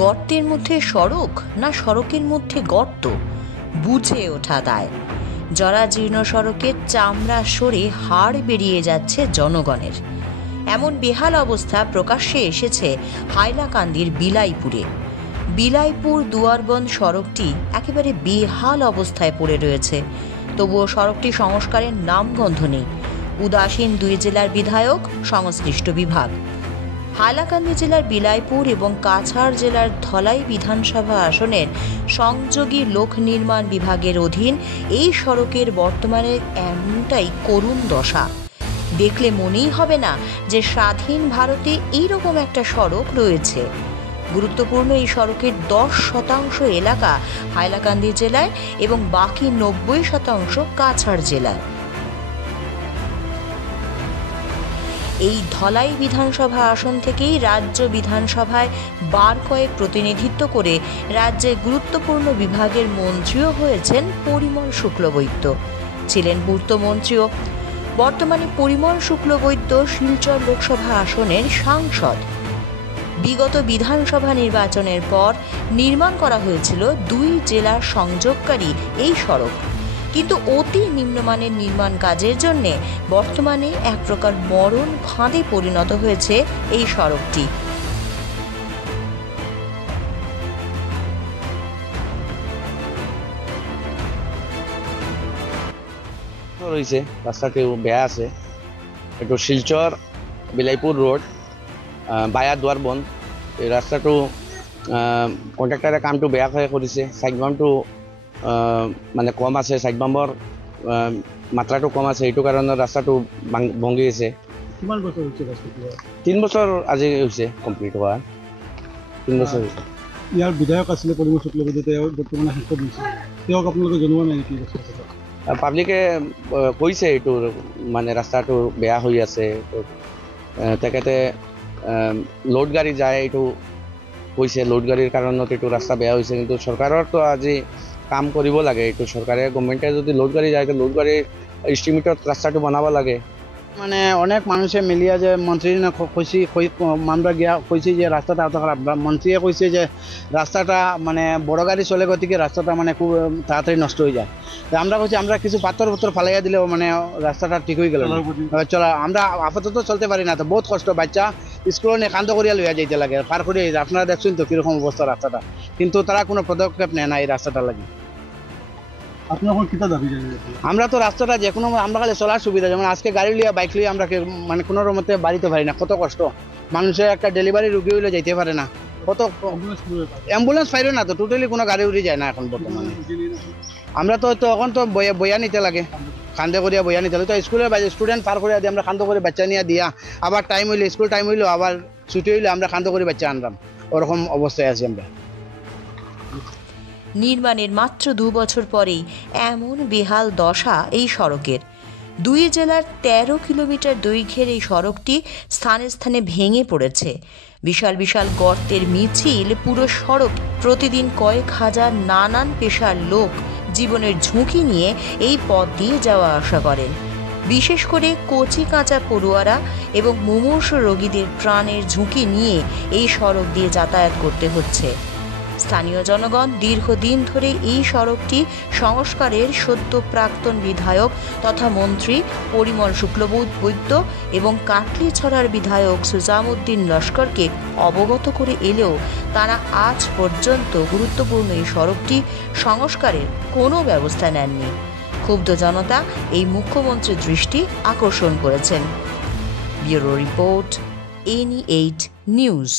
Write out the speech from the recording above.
গর্তের মধ্যে সড়ক না সড়কের মধ্যে গর্ত, বুঝে ওঠা দায়। জরাজীর্ণ সড়কের চামড়া সরে হাড় বেরিয়ে যাচ্ছে জনগণের। এমন বেহাল অবস্থা প্রকাশ্যে এসেছে হাইলাকান্দির বিলাইপুরে। বিলাইপুর দুয়ারবন্দ সড়কটি একেবারে বেহাল অবস্থায় পড়ে রয়েছে, তবুও সড়কটি সংস্কারের নামগন্ধ নেই। উদাসীন দুই জেলার বিধায়ক, সংশ্লিষ্ট বিভাগ। হাইলাকান্দি জেলার বিলাইপুর এবং কাছাড় জেলার ধলাই বিধানসভা আসনের সংযোগী লোক নির্মাণ বিভাগের অধীন এই সড়কের বর্তমানে এমনটাই করুণ দশা। দেখলে মনেই হবে না যে স্বাধীন ভারতে এইরকম একটা সড়ক রয়েছে। গুরুত্বপূর্ণ এই সড়কের 10% এলাকা হাইলাকান্দি জেলায় এবং বাকি 90% কাছাড় জেলায়। এই ধলাই বিধানসভা আসন থেকেই রাজ্য বিধানসভায় বার কয়েক প্রতিনিধিত্ব করে রাজ্যের গুরুত্বপূর্ণ বিভাগের মন্ত্রীও হয়েছেন পরিমল শুক্লবৈদ্য, ছিলেন পূর্তমন্ত্রীও। বর্তমানে পরিমল শুক্লবৈদ্য শিলচর লোকসভা আসনের সাংসদ। বিগত বিধানসভা নির্বাচনের পর নির্মাণ করা হয়েছিল দুই জেলার সংযোগকারী এই সড়ক, কিন্তু অতি নিম্নমানের নির্মাণ কাজের জন্য বর্তমানে এক প্রকার মরণ ফাঁদে পরিণত হয়েছে এই সড়কটি। রয়েছে রাস্তাটি বেয়া আছে, এইটো শিলচর বিলাইপুর রোড বায়া দুৱাৰবন্দ। এই ৰাস্তাটো কণ্ট্ৰেক্টাৰে কামটো বেয়া কৰিছে। চাইড বামটো মানে কম আছে, চাইড বামৰ মাত্ৰাটো কম আছে, এইটো কাৰণে ৰাস্তাটো ভঙি আছে। কিমান বছৰ হৈছে ৰাস্তাটো? 3 বছৰ আজি হৈছে কমপ্লিট হোৱা, 3 বছৰ হৈছে। ইয়াৰ বিধায়ক আছিলে পরিমল শুক্লবৈদ্য, তেওঁ বৰ্তমানে সাংসদ হৈছে, তেওঁক আপোনালোকে জনোৱা নাই নেকি? পাব্লিকে কৈছে এইটো মানে ৰাস্তাটো বেয়া হৈ আছে, তেখেতে লোড গাড়ী যায় এইটো কৈছে, লোড গাড়ীৰ কাৰণত এইটো ৰাস্তা বেয়া হৈছে। কিন্তু চৰকাৰৰতো আজি কাম কৰিব লাগে, এইটো চৰকাৰে গভৰ্ণমেণ্টে যদি লোড গাড়ী যায়, লোড গাড়ীৰ এষ্টিমেটত ৰাস্তাটো বনাব লাগে। মানে অনেক মানুষে মিলিয়া যে মন্ত্রী আমরা গিয়া কইছি যে রাস্তাটা এত খারাপ। মন্ত্রীয়ে কইছে যে রাস্তাটা মানে বড় গাড়ি চলে গতিকে রাস্তাটা মানে খুব তাড়াতাড়ি নষ্ট হয়ে যায়। আমরা কইছি আমরা কিছু পাথর ফালাইয়া দিলেও মানে রাস্তাটা ঠিক হয়ে গেল। চলা আমরা আপাতত চলতে পারি না, তো বহুত কষ্ট। বাচ্চা স্কুল নিয়ে কান্দ করিয়া লইয়া যাইতে লাগে, পার করে। আপনারা দেখছেন তো কিরকম অবস্থা রাস্তাটা, কিন্তু তারা কোনো পদক্ষেপ নেয় না এই রাস্তাটা লাগে। আমরা তো রাস্তাটা যে কোনো আমরা খালি চলার সুবিধা, যেমন আজকে গাড়ি লিয়া বাইক লিয়ে আমরা মানে কোনো মতে বাড়িতে পারি না, কত কষ্ট। মানুষের একটা ডেলিভারি রুগী হইলে যাইতে পারে না, কত অ্যাম্বুলেন্স পাইল না, তো টোটালি কোনো গাড়ি উড়ে যায় না এখন বর্তমানে। আমরা তো এখন তো বইয়া নিতে লাগে, কান্দে করিয়া বইয়া নিতে লাগে। তো স্কুলের স্টুডেন্ট পার করিয়া দিয়ে আমরা কান্দ করে বাচ্চা নিয়ে দিয়া, আবার টাইম হইলে স্কুল টাইম হইলেও আবার ছুটি হইলে আমরা কান্দ করে বাচ্চা আনলাম, ওরকম অবস্থায় আছি আমরা। নির্মাণের মাত্র 2 বছর পরেই এমন বেহাল দশা এই সড়কের। দুই জেলার 13 কিলোমিটার দৈর্ঘ্যের এই সড়কটি স্থানে স্থানে ভেঙে পড়েছে। বিশাল বিশাল গর্তের মিছিল পুরো সড়ক। প্রতিদিন কয়েক হাজার নানান পেশার লোক জীবনের ঝুঁকি নিয়ে এই পথ দিয়ে যাওয়া আসা করেন। বিশেষ করে কচি কাঁচা পড়ুয়ারা এবং মুমূর্ষু রোগীদের প্রাণের ঝুঁকি নিয়ে এই সড়ক দিয়ে যাতায়াত করতে হচ্ছে। স্থানীয় জনগণ দীর্ঘদিন ধরে এই সড়কটি সংস্কারের সদ্য প্রাক্তন বিধায়ক তথা মন্ত্রী পরিমল শুক্লবৈদ্য এবং কাটলিছড়ার বিধায়ক সুজামউদ্দিন লস্করকে অবগত করে এলেও তারা আজ পর্যন্ত গুরুত্বপূর্ণ এই সড়কটি সংস্কারের কোনো ব্যবস্থা নেননি। ক্ষুব্ধ জনতা এই মুখ্যমন্ত্রীর দৃষ্টি আকর্ষণ করেছেন। Bureau report, NE8 news.